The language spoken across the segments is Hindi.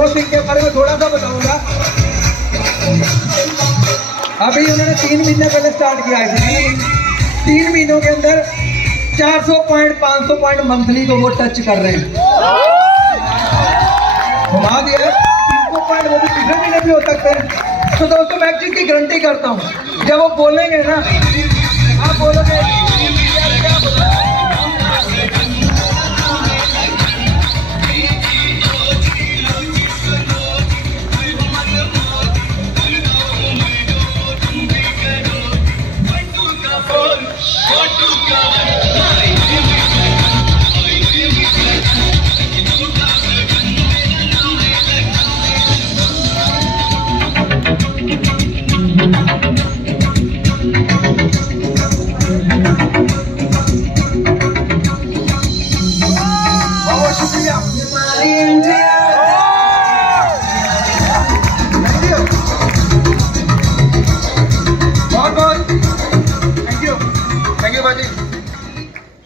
प्रमोद सिंह के बारे में थोड़ा सा बताऊंगा। अभी उन्होंने 3 महीने पहले स्टार्ट किया है, 3 महीनों के अंदर 400 पॉइंट 500 पॉइंट मंथली को वो टच कर रहे हैं। घुमा दिया है 300 पॉइंट, वो भी तीसरे महीने भी हो सकते हैं। तो दोस्तों मैं एक चीज की गारंटी करता हूँ, जब वो बोलेंगे ना, आप बोलोगे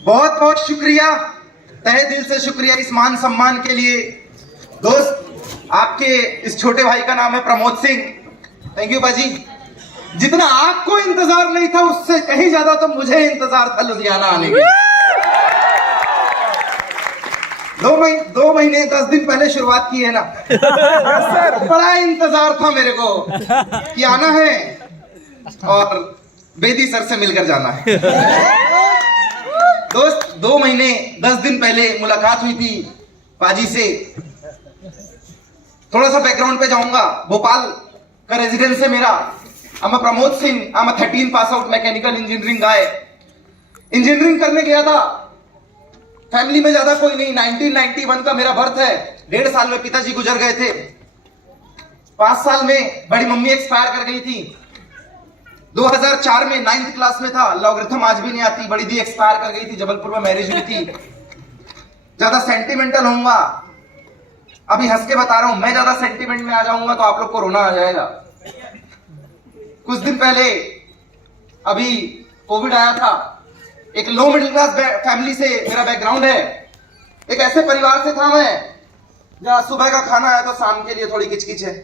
बहुत बहुत शुक्रिया, तहे दिल से शुक्रिया इस मान सम्मान के लिए। दोस्त, आपके इस छोटे भाई का नाम है प्रमोद सिंह। थैंक यू बाजी। जितना आपको इंतजार नहीं था उससे कहीं ज्यादा तो मुझे इंतजार था लुधियाना आने के। 2 महीने 10 दिन पहले शुरुआत की है ना। बड़ा इंतजार था मेरे को कि आना है और बेदी सर से मिलकर जाना है। दोस्त, 2 महीने 10 दिन पहले मुलाकात हुई थी पाजी से। थोड़ा सा बैकग्राउंड पे जाऊंगा। भोपाल का रेजिडेंस है मेरा। I'm a Pramod Singh, I'm a 13 pass out mechanical engineering guy. Engineering करने गया था, फैमिली में ज्यादा कोई नहीं। 1991 का मेरा बर्थ है। 1.5 साल में पिताजी गुजर गए थे। 5 साल में बड़ी मम्मी एक्सपायर कर गई थी। 2004 में 9th क्लास में था, लॉगरिथम आज भी नहीं आती। बड़ी दी एक्सपायर कर गई थी, जबलपुर में मैरिज हुई थी। ज्यादा सेंटिमेंटल होऊंगा, अभी हंस के बता रहा हूं। मैं ज्यादा सेंटिमेंट में आ जाऊंगा तो आप लोग को रोना आ जाएगा। कुछ दिन पहले अभी कोविड आया था। एक लो मिडिल क्लास फैमिली से मेरा बैकग्राउंड है। एक ऐसे परिवार से था मैं जहां सुबह का खाना है तो शाम के लिए थोड़ी किचकिच है,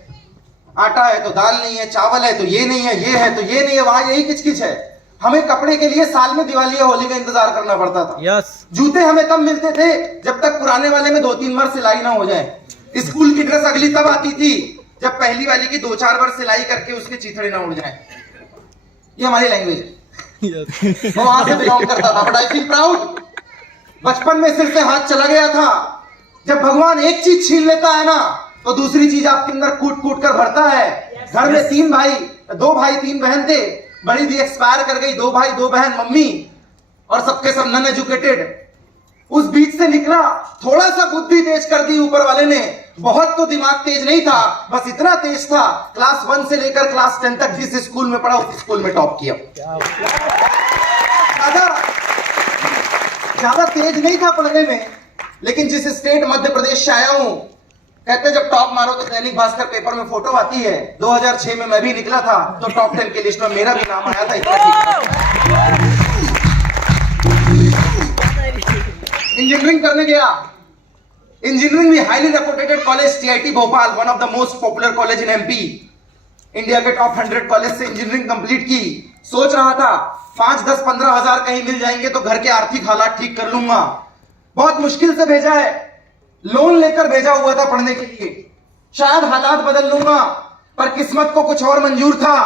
आटा है तो दाल नहीं है, चावल है तो ये नहीं है, ये है तो ये नहीं है, वहां यही किचकिच है। हमें कपड़े के लिए साल में दिवाली या होली का इंतजार करना पड़ता था। यस। जूते हमें तब मिलते थे जब तक पुराने वाले में 2-3 बार सिलाई ना हो जाए। स्कूल की ड्रेस अगली तब आती थी जब पहली वाली की 2-4 बार सिलाई करके उसके चीथड़े ना उड़ जाए। ये हमारी लैंग्वेज है। मैं वहां से बिलोंग करता था, बट आई फील प्राउड। बचपन में सिर से हाथ चला गया था। जब भगवान एक चीज छीन लेता है ना तो दूसरी चीज आपके अंदर कूट कूट कर भरता है। घर में 2 भाई 3 बहन थे। बड़ी दी एक्सपायर कर गई, 2 भाई 2 बहन, मम्मी, और सबके सब नॉन एजुकेटेड। उस बीच से निकला, थोड़ा सा बुद्धि तेज कर दी ऊपर वाले ने। बहुत तो दिमाग तेज नहीं था, बस इतना तेज था क्लास 1 से लेकर क्लास 10 तक जिस स्कूल में पढ़ा उस स्कूल में टॉप किया। ज्यादा तेज नहीं था पढ़ने में, लेकिन जिस स्टेट मध्य प्रदेश से आया हूं, कहते जब टॉप मारो तो दैनिक भास्कर पेपर में फोटो आती है। 2006 में मैं भी निकला था तो टॉप 10 की लिस्ट में मेरा भी नाम आया था। इतना इंजीनियरिंग करने गया। इंजीनियरिंग में highly reputed college TIT Bhopal, one of the most popular college in MP. India के टॉप 100 कॉलेज से इंजीनियरिंग कंप्लीट की। सोच रहा था 5, 10, 15 हजार कहीं मिल जाएंगे तो घर के आर्थिक हालात ठीक कर लूंगा। बहुत मुश्किल से भेजा है, लोन लेकर भेजा हुआ था पढ़ने के लिए। शायद हालात बदल लूंगा, पर किस्मत को कुछ और मंजूर था।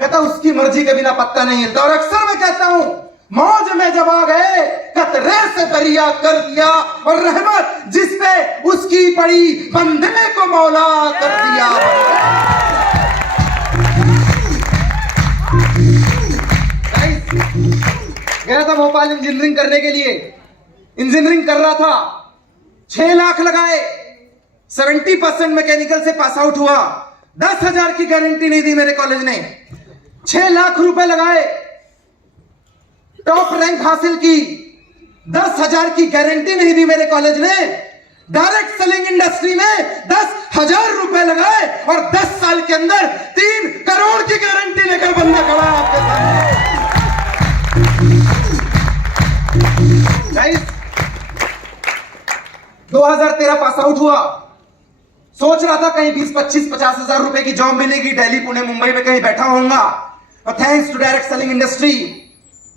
कहता उसकी मर्जी के बिना पत्ता नहीं हिलता। और अक्सर मैं कहता हूं, मौज में जब आ गए कतरे से दरिया कर दिया, और रहमत जिस पे उसकी पड़ी बंदे को मौला कर दिया। गया था भोपाल इंजीनियरिंग करने के लिए। इंजीनियरिंग कर रहा था, 6 लाख लगाए, 70% मैकेनिकल से पास आउट हुआ। 10,000 की गारंटी नहीं दी मेरे कॉलेज ने। 6 लाख रुपए लगाए, टॉप रैंक हासिल की। 10,000 की गारंटी नहीं दी मेरे कॉलेज ने। डायरेक्ट सेलिंग इंडस्ट्री में 10,000 रुपए लगाए और 10 साल के अंदर 3 करोड़ की गारंटी लेकर बंदा खड़ा है आपके सामने। 2013 पास आउट हुआ, सोच रहा था कहीं 20-25-50 हजार रुपए की जॉब मिलेगी, दिल्ली पुणे मुंबई में कहीं बैठा होऊंगा। और thanks to direct selling industry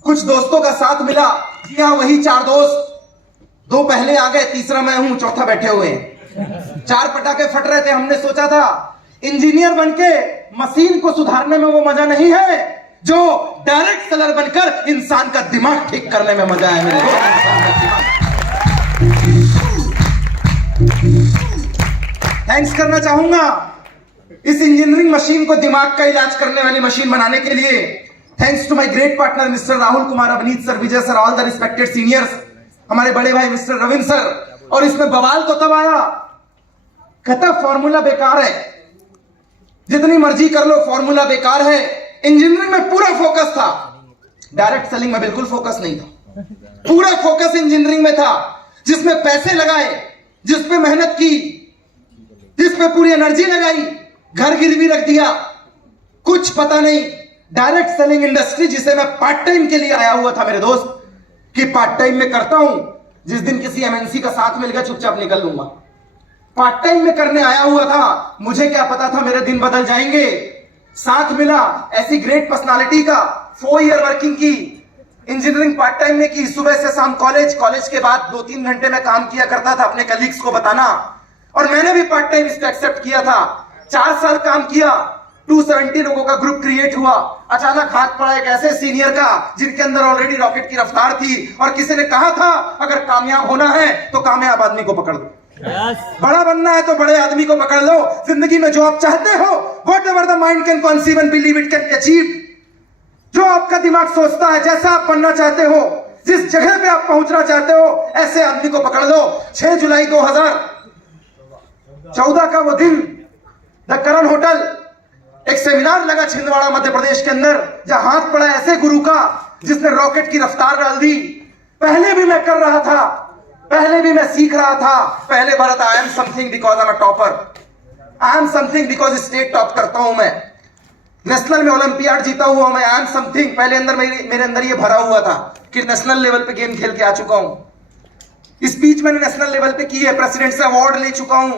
कुछ दोस्तों का साथ मिला। जी हाँ, वही 4 दोस्त, 2 पहले आ गए, तीसरा मैं हूं, चौथा बैठे हुए हैं। 4 पटाखे फट रहे थे। हमने सोचा था इंजीनियर बनके मशीन को सुधारने में वो मजा नहीं है जो डायरेक्ट सेलर बनकर इंसान का दिमाग ठीक करने में मजा है। मेरे थैंक्स करना चाहूंगा इस इंजीनियरिंग मशीन को दिमाग का इलाज करने वाली मशीन बनाने के लिए। Thanks to my great partner mister Rahul Kumar, Avneet sir, Vijay sir, all the respected seniors, हमारे बड़े भाई मिस्टर रविंद्र सर। और इसमें बवाल तो तब आया, कहता फॉर्मूला बेकार है, जितनी मर्जी कर लो फॉर्मूला बेकार है। इंजीनियरिंग में पूरा फोकस था, डायरेक्ट सेलिंग में बिल्कुल फोकस नहीं था। पूरा फोकस इंजीनियरिंग में था, जिसमें पैसे लगाए, जिसपे मेहनत की, जिसपे पूरी एनर्जी लगाई, घर गिरवी रख दिया, कुछ पता नहीं। डायरेक्ट सेलिंग इंडस्ट्री जिसे मैं पार्ट टाइम के लिए आया हुआ था मेरे दोस्त, कि पार्ट टाइम में करता हूं, जिस दिन किसी एमएनसी का साथ मिल गया चुपचाप निकल लूंगा। पार्ट टाइम में करने आया हुआ था, मुझे क्या पता था मेरे दिन बदल जाएंगे। साथ मिला ऐसी ग्रेट पर्सनालिटी का, 4 ईयर वर्किंग की, इंजीनियरिंग पार्ट टाइम में की, सुबह से शाम कॉलेज, कॉलेज के बाद 2-3 घंटे में काम किया करता था अपने कलीग्स को बताना। और मैंने भी पार्ट टाइम इसको एक्सेप्ट किया था। 4 साल काम किया, 270 लोगों का ग्रुप क्रिएट हुआ। अचानक हाथ पड़ा एक ऐसे सीनियर का जिनके अंदर ऑलरेडी रॉकेट की रफ्तार थी, और किसी ने कहा था अगर कामयाब होना है तो कामयाब आदमी को पकड़ लो, बड़ा बनना है तो बड़े आदमी को पकड़ लो। जिंदगी में जो आप चाहते हो, whatever the mind can conceive and believe it can be achieve, जो आपका दिमाग सोचता है, जैसा आप बनना चाहते हो, जिस जगह पे आप पहुंचना चाहते हो, ऐसे आदमी को पकड़ लो। 6 जुलाई 2014 का वो दिन, द करण होटल, एक सेमिनार लगा छिंदवाड़ा मध्य प्रदेश के अंदर, जहां हाथ पड़ा ऐसे गुरु का जिसने रॉकेट की रफ्तार डाल दी। पहले भी मैं कर रहा था, पहले भी मैं सीख रहा था। पहले भरा था I am something because I am a topper, I am something because state top करता हूं मैं, नेशनल में ओलंपियाड जीता हुआ मैं, आई एम समथिंग। पहले अंदर मेरे अंदर ये भरा हुआ था कि नेशनल लेवल पे गेम खेल के आ चुका हूं, स्पीच मैंने नेशनल लेवल पे की है, प्रेसिडेंट से अवार्ड ले चुका हूं।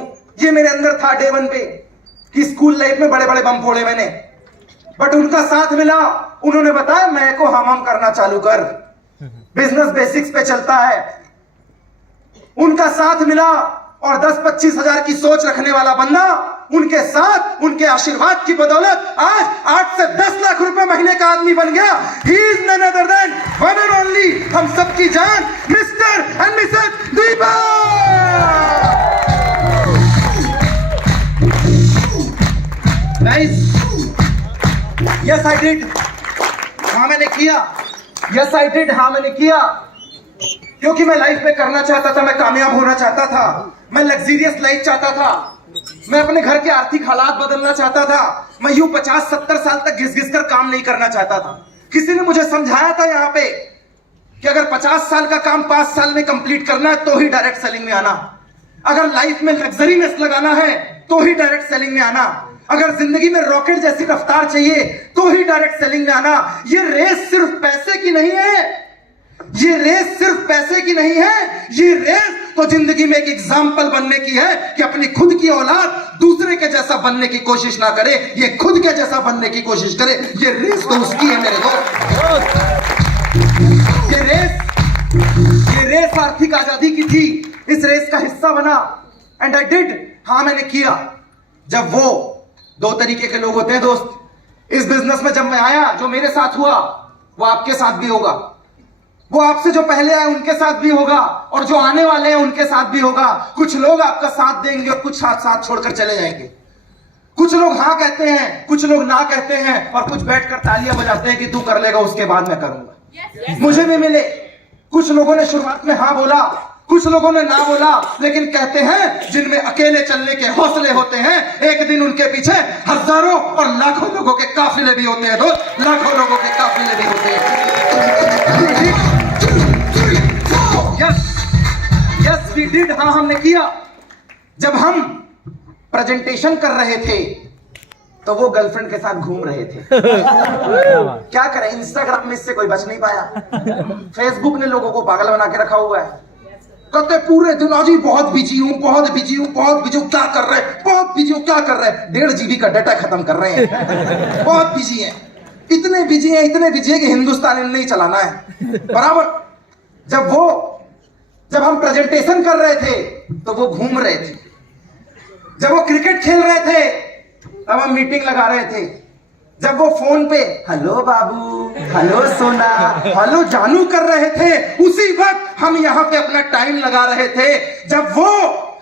ये मेरे अंदर था डे 1 पे, कि स्कूल लाइफ में बड़े बड़े बम फोड़े मैंने। बट उनका साथ मिला, उन्होंने बताया मैं को हम करना चालू कर, बिजनेस बेसिक्स पे चलता है। उनका साथ मिला, और 10-25 हजार की सोच रखने वाला बंदा, उनके साथ, उनके आशीर्वाद की बदौलत आज 8 से 10 लाख रुपए महीने का आदमी बन गया। He is none other than one and only, हम सबकी जान, mister and missus Deepa. Yes I did, हाँ मैंने किया, यस आई डिड, हाँ मैंने किया, क्योंकि मैं लाइफ में करना चाहता था, मैं कामयाब होना चाहता था, मैं लग्जरियस लाइफ चाहता था, मैं अपने घर के आर्थिक हालात बदलना चाहता था। मैं यूं 50-70 साल तक घिस घिस कर काम नहीं करना चाहता था। किसी ने मुझे समझाया था यहाँ पे कि अगर 50 साल का काम 5 साल में कंप्लीट करना है तो ही डायरेक्ट सेलिंग में आना, अगर लाइफ में लग्जरीनेस लगाना है तो ही डायरेक्ट सेलिंग में आना, अगर जिंदगी में रॉकेट जैसी रफ्तार चाहिए तो ही डायरेक्ट सेलिंग में आना। ये रेस सिर्फ पैसे की नहीं है, ये रेस सिर्फ पैसे की नहीं है, ये रेस तो जिंदगी में एक एग्जाम्पल बनने की है कि अपनी खुद की औलाद दूसरे के जैसा बनने की कोशिश ना करे, ये खुद के जैसा बनने की कोशिश करे। ये रेस तो उसकी है मेरे दोस्त, ये रेस आर्थिक आजादी की थी, इस रेस का हिस्सा बना, एंड आई डिड, हाँ मैंने किया। जब वो 2 तरीके के लोग होते हैं दोस्त, इस बिजनेस में जब मैं आया, जो मेरे साथ हुआ वो आपके साथ भी होगा, वो आपसे जो पहले आए उनके साथ भी होगा, और जो आने वाले हैं उनके साथ भी होगा। कुछ लोग आपका साथ देंगे और कुछ साथ छोड़कर चले जाएंगे, कुछ लोग हाँ कहते हैं, कुछ लोग ना कहते हैं, और कुछ बैठकर तालियां बजाते हैं कि तू कर लेगा उसके बाद मैं करूंगा। मुझे भी मिले कुछ लोगों ने शुरुआत में हाँ बोला, कुछ लोगों ने ना बोला, लेकिन कहते हैं जिनमें अकेले चलने के हौसले होते हैं, एक दिन उनके पीछे हजारों और लाखों लोगों के काफिले भी होते हैं दोस्त, लाखों लोगों के काफिले भी होते हैं। यस वी डिड, हाँ हमने किया। जब हम प्रेजेंटेशन कर रहे थे तो वो गर्लफ्रेंड के साथ घूम रहे थे। क्या करें, इंस्टाग्राम में इससे कोई बच नहीं पाया, फेसबुक ने लोगों को पागल बना के रखा हुआ है। कहते पूरे दिन आज ही बहुत बिजी हूँ, बहुत बिजी हूँ, बहुत बिजी हूँ। क्या कर रहे हैं? बहुत बिजी हूँ। क्या कर रहे हैं? 1.5 GB का डाटा खत्म कर रहे हैं। बहुत बिजी हैं, इतने बिजी हैं, इतने बिजी हैं कि हिंदुस्तान इन्हें नहीं चलाना है। बराबर। जब हम प्रेजेंटेशन कर रहे थे तो वो घूम रहे थे, जब वो क्रिकेट खेल रहे थे तब हम मीटिंग लगा रहे थे, जब वो फोन पे हेलो बाबू, हेलो सोना, हेलो जानू कर रहे थे, उसी वक्त हम यहाँ पे अपना टाइम लगा रहे थे। जब वो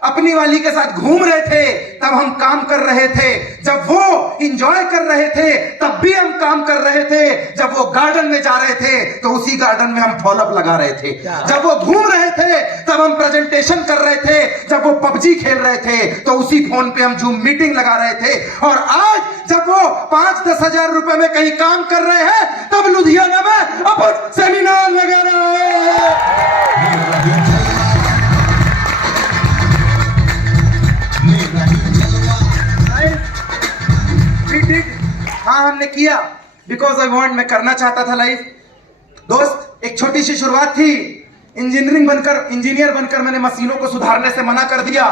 अपनी वाली के साथ घूम रहे थे तब हम काम कर रहे थे, जब वो इंजॉय कर रहे थे तब भी हम काम कर रहे थे, जब वो गार्डन में जा रहे थे तो उसी गार्डन में हम फॉलोअप लगा रहे थे, जब वो घूम रहे थे तब हम प्रेजेंटेशन कर रहे थे, जब वो पबजी खेल रहे थे तो उसी फोन पे हम जूम मीटिंग लगा रहे थे। और आज जब वो 5-10 हजार रुपए में कहीं काम कर रहे हैं तब लुधियाना में अपन सेमिनार लगा रहे हैं। हाँ हमने किया, बिकॉज आई वॉन्ट, मैं करना चाहता था लाइफ। दोस्त एक छोटी सी शुरुआत थी, इंजीनियर बनकर मैंने मशीनों को सुधारने से मना कर दिया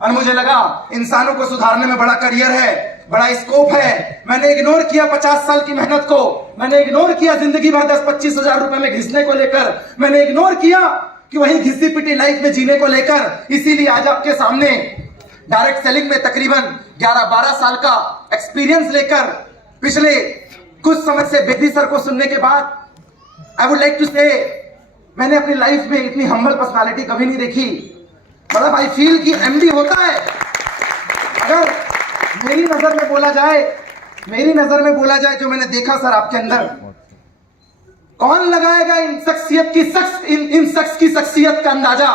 और मुझे लगा इंसानों को सुधारने में बड़ा करियर है, बड़ा स्कोप है। मैंने इग्नोर किया 50 साल की मेहनत को, मैंने इग्नोर किया जिंदगी भर 10-25 हजार रुपए में घिसने को लेकर, मैंने इग्नोर किया कि वही घिसी पिटी लाइफ में जीने को लेकर। इसीलिए आज आपके सामने डायरेक्ट सेलिंग में तकरीबन 11-12 साल का एक्सपीरियंस लेकर पिछले कुछ समय से बेदी सर को सुनने के बाद आई वुड लाइक टू से, मैंने अपनी लाइफ में इतनी हम्बल पर्सनालिटी कभी नहीं देखी। मतलब आई फील कि एमडी होता है। अगर मेरी नजर में बोला जाए जो मैंने देखा सर आपके अंदर, कौन लगाएगा इन शख्स की शख्सियत का अंदाजा?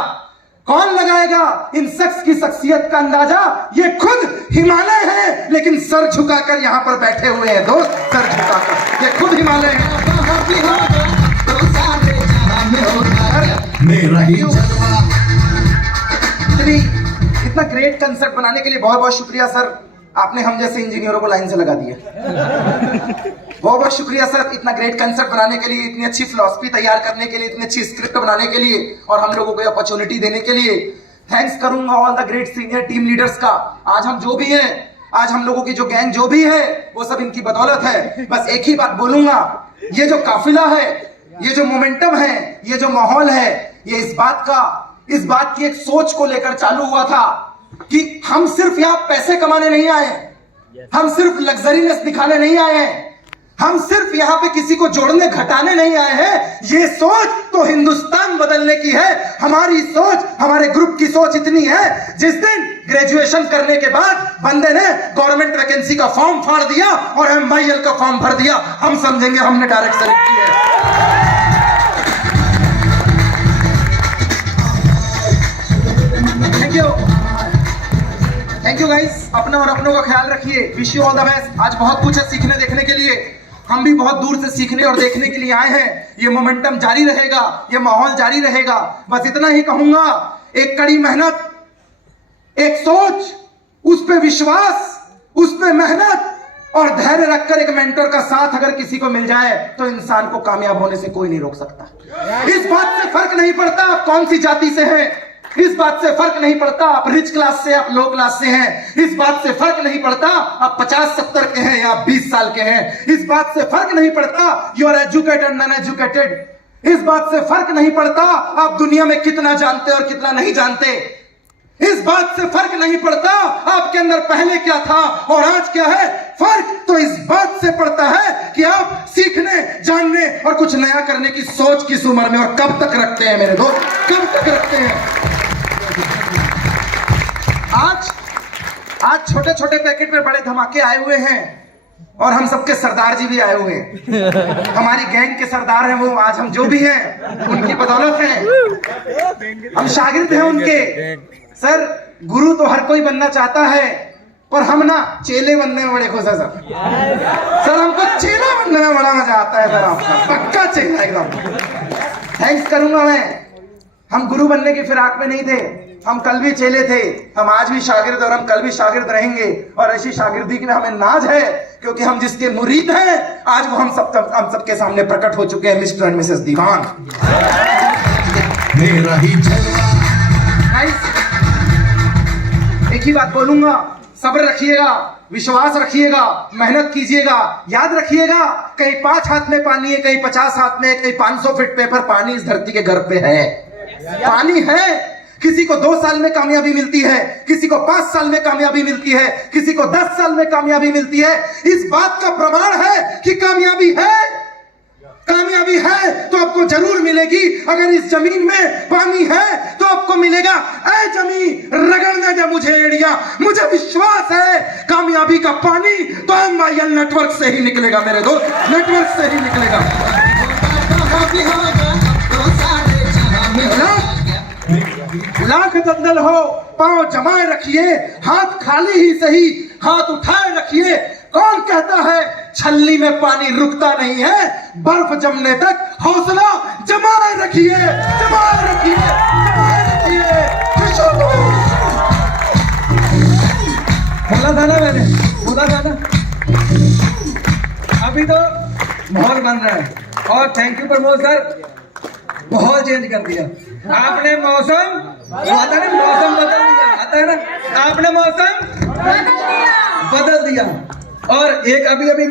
कौन लगाएगा इन शख्स की शख्सियत का अंदाजा? ये खुद हिमालय है, लेकिन सर झुकाकर यहां पर बैठे हुए हैं दोस्त, सर झुकाकर। ये खुद हिमालय है। इतना ग्रेट कंसेप्ट बनाने के लिए बहुत बहुत शुक्रिया सर। आपने हम जैसे इंजीनियरों को लाइन से लगा दिया। बहुत बहुत शुक्रिया सर, इतना ग्रेट कंसेप्ट बनाने के लिए, इतनी अच्छी फिलॉसफी तैयार करने के लिए, इतनी अच्छी स्क्रिप्ट बनाने के लिए और हम लोगों को अपॉर्चुनिटी देने के लिए। थैंक्स करूंगा all the great senior team leaders का। आज हम जो भी हैं, आज हम लोगों की जो गैंग जो भी है, वो सब इनकी बदौलत है। बस एक ही बात बोलूंगा, ये जो काफिला है, ये जो मोमेंटम है, ये जो माहौल है, ये इस बात की एक सोच को लेकर चालू हुआ था कि हम सिर्फ यहाँ पैसे कमाने नहीं आए, हम सिर्फ लग्जरीनेस दिखाने नहीं आए हैं, हम सिर्फ यहाँ पे किसी को जोड़ने घटाने नहीं आए हैं। ये सोच तो हिंदुस्तान बदलने की है। हमारी सोच, हमारे ग्रुप की सोच इतनी है, जिस दिन ग्रेजुएशन करने के बाद बंदे ने गवर्नमेंट वैकेंसी का फॉर्म फाड़ दिया और MYL का फॉर्म भर दिया, हम समझेंगे हमने डायरेक्ट सेलेक्ट किया है। थैंक यू गाइस, अपना और अपनों का ख्याल रखिए। Wish you all the best. आज बहुत कुछ है सीखने देखने के लिए, हम भी बहुत दूर से सीखने और देखने के लिए आए हैं। ये मोमेंटम जारी रहेगा, ये माहौल जारी रहेगा। बस इतना ही कहूंगा, एक कड़ी मेहनत, एक सोच, उस पे विश्वास, उस पे मेहनत और धैर्य रखकर एक मेंटर का साथ अगर किसी को मिल जाए तो इंसान को कामयाब होने से कोई नहीं रोक सकता। इस बात से फर्क नहीं पड़ता आप कौन सी जाति से हैं, इस बात से फर्क नहीं पड़ता आप रिच क्लास से, आप लो क्लास से हैं, इस बात से फर्क नहीं पड़ता आप 50-70 के हैं या 20 साल के हैं, इस बात से फर्क नहीं पड़ता you are educated non educated, इस बात से फर्क नहीं पड़ता आप दुनिया में कितना जानते और कितना नहीं जानते, इस बात से फर्क नहीं पड़ता आपके अंदर पहले क्या था और आज क्या है। फर्क तो इस बात से पड़ता है कि आप सीखने, जानने और कुछ नया करने की सोच किस उम्र में और कब तक रखते हैं मेरे दोस्त, कब तक रखते हैं। आज छोटे छोटे पैकेट में बड़े धमाके आए हुए हैं और हम सबके सरदार जी भी आए हुए हैं। हमारी गैंग के सरदार हैं वो, आज हम जो भी हैं उनकी बदौलत हैं, हम शागिर्द हैं उनके। सर गुरु तो हर कोई बनना चाहता है, पर हम ना चेले बनने में बड़े खुश है सर हमको चेला बनने में बड़ा मजा आता है सर, आपका पक्का चेला एकदम। थैंक्स करूंगा मैं। हम गुरु बनने की फिराक में नहीं थे, हम कल भी चेले थे, हम आज भी शागिर्द और हम कल भी शागिर्द रहेंगे। और ऐसी शागिर्दी की हमें नाज है क्योंकि हम जिसके मुरीद हैं आज वो हम सबके सामने प्रकट हो चुके हैं, मिस्टर एंड मिसेस दीवान। मेरा ही गाइस, एक ही बात बोलूंगा, सब्र रखिएगा, विश्वास रखिएगा, मेहनत कीजिएगा। याद रखिएगा, कहीं 5 हाथ में पानी है, कहीं 50 हाथ में, कहीं 500 फीट पेपर पानी इस धरती के घर पे है। पानी है। किसी को 2 साल में कामयाबी मिलती है, किसी को 5 साल में कामयाबी मिलती है, किसी को 10 साल में कामयाबी मिलती है। इस बात का प्रमाण है कि कामयाबी है। कामयाबी है तो आपको जरूर मिलेगी। अगर इस जमीन में पानी है तो आपको मिलेगा। ऐ जमीन रगड़ने दे मुझे एड़िया, मुझे विश्वास है कामयाबी का पानी तो MIL नेटवर्क से ही निकलेगा मेरे दोस्त, नेटवर्क से ही निकलेगा। लाख दंदल हो, पांव जमाए रखिए, हाथ खाली ही सही, हाथ उठाए रखिए। कौन कहता है छलनी में पानी रुकता नहीं है? बर्फ जमने तक हौसला जमाए रखिए, जमाए रखिए, जमाए रखिए। बोला था ना मैंने, बोला था ना। अभी तो माहौल बन रहा है और थैंक यू प्रमोद सर, माहौल चेंज कर दिया आपने। मौसम आता है ना, मौसम बदल दिया, आता है ना, आपने मौसम बदल दिया। और एक अभी